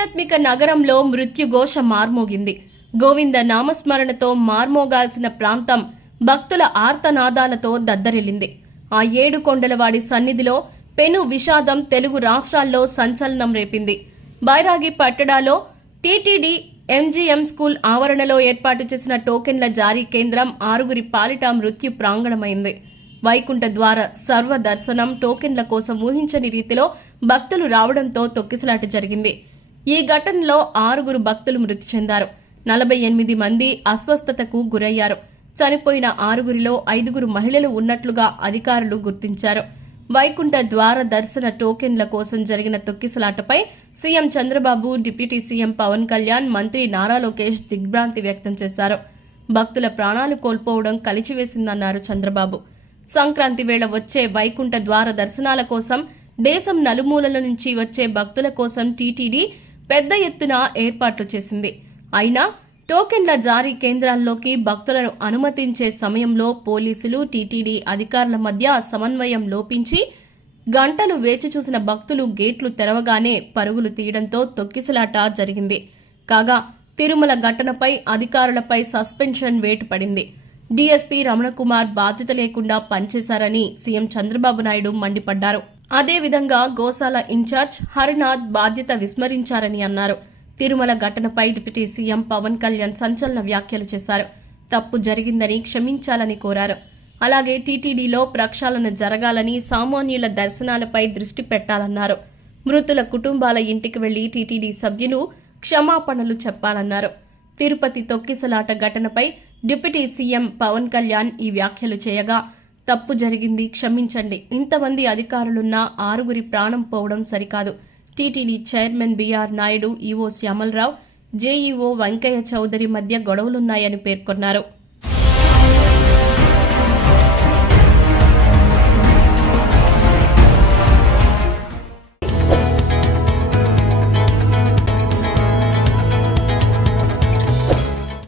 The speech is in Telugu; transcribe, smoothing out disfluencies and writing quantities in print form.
ఆధ్యాత్మిక నగరంలో మృత్యుఘోష మార్మోగింది. గోవింద నామస్మరణతో మార్మోగాల్సిన ప్రాంతం భక్తుల ఆర్తనాదాలతో దద్దరిల్లింది. ఆ 7 కొండలవాడి సన్నిధిలో పెను విషాదం తెలుగు రాష్ట్రాల్లో సంచలనం రేపింది. బైరాగి పట్టణాలో టీటీడీ ఎంజీఎం స్కూల్ ఆవరణలో ఏర్పాటు చేసిన టోకెన్ల జారీ కేంద్రం 6 పాలిట మృత్యు ప్రాంగణమైంది. వైకుంఠ ద్వార సర్వ దర్శనం టోకెన్ల కోసం ఊహించని రీతిలో భక్తులు రావడంతో తొక్కిసలాట జరిగింది. ఈ ఘటనలో 6 భక్తులు మృతి చెందారు. 48 మంది అస్వస్థతకు గురయ్యారు. చనిపోయిన 6 5 మహిళలు ఉన్నట్లుగా అధికారులు గుర్తించారు. వైకుంఠ ద్వార దర్శన టోకెన్ల కోసం జరిగిన తొక్కిసలాటపై CM Chandrababu, deputy CM Pawan Kalyan, మంత్రి నారా లోకేష్ దిగ్భ్రాంతి వ్యక్తం చేశారు. భక్తుల ప్రాణాలు కోల్పోవడం కలిచివేసిందన్నారు చంద్రబాబు. సంక్రాంతి వేళ వచ్చే వైకుంఠ ద్వార దర్శనాల కోసం దేశం నలుమూలల నుంచి వచ్చే భక్తుల కోసం టీటీడీ పెద్ద ఎత్తున ఏర్పాట్లు చేసింది. అయినా టోకెన్ల జారీ కేంద్రాల్లోకి భక్తులను అనుమతించే సమయంలో పోలీసులు, టీటీడీ అధికారుల మధ్య సమన్వయం లోపించి గంటలు వేచి చూసిన భక్తులు గేట్లు తెరవగానే పరుగులు తీయడంతో తొక్కిసలాట జరిగింది. కాగా తిరుమల ఘటనపై అధికారులపై సస్పెన్షన్ వేటు పడింది. డీఎస్పీ రమణకుమార్ బాధ్యత లేకుండా పనిచేశారని సీఎం చంద్రబాబు నాయుడు మండిపడ్డారు. అదేవిధంగా గోశాల ఇన్ఛార్జ్ హరినాథ్ బాధ్యత విస్మరించారని అన్నారు. తిరుమల ఘటనపై డిప్యూటీ సీఎం పవన్ కళ్యాణ్ సంచలన వ్యాఖ్యలు చేశారు. తప్పు జరిగిందని క్షమించాలని కోరారు. అలాగే టీటీడీలో ప్రక్షాళన జరగాలని, సామాన్యుల దర్శనాలపై దృష్టి పెట్టాలన్నారు. మృతుల కుటుంబాల ఇంటికి వెళ్లి టీటీడీ సభ్యులు క్షమాపణలు చెప్పాలన్నారు. తిరుపతి తొక్కిసలాట ఘటనపై డిప్యూటీ సీఎం పవన్ కళ్యాణ్ ఈ వ్యాఖ్యలు చేయగా, తప్పు జరిగింది, క్షమించండి. ఇంతమంది అధికారులున్నా 6 ప్రాణం పోవడం సరికాదు. TTD chairman BR Naidu, EO Shyamala Rao, JEO Venkaiah Chowdary మధ్య గొడవలున్నాయని పేర్కొన్నారు.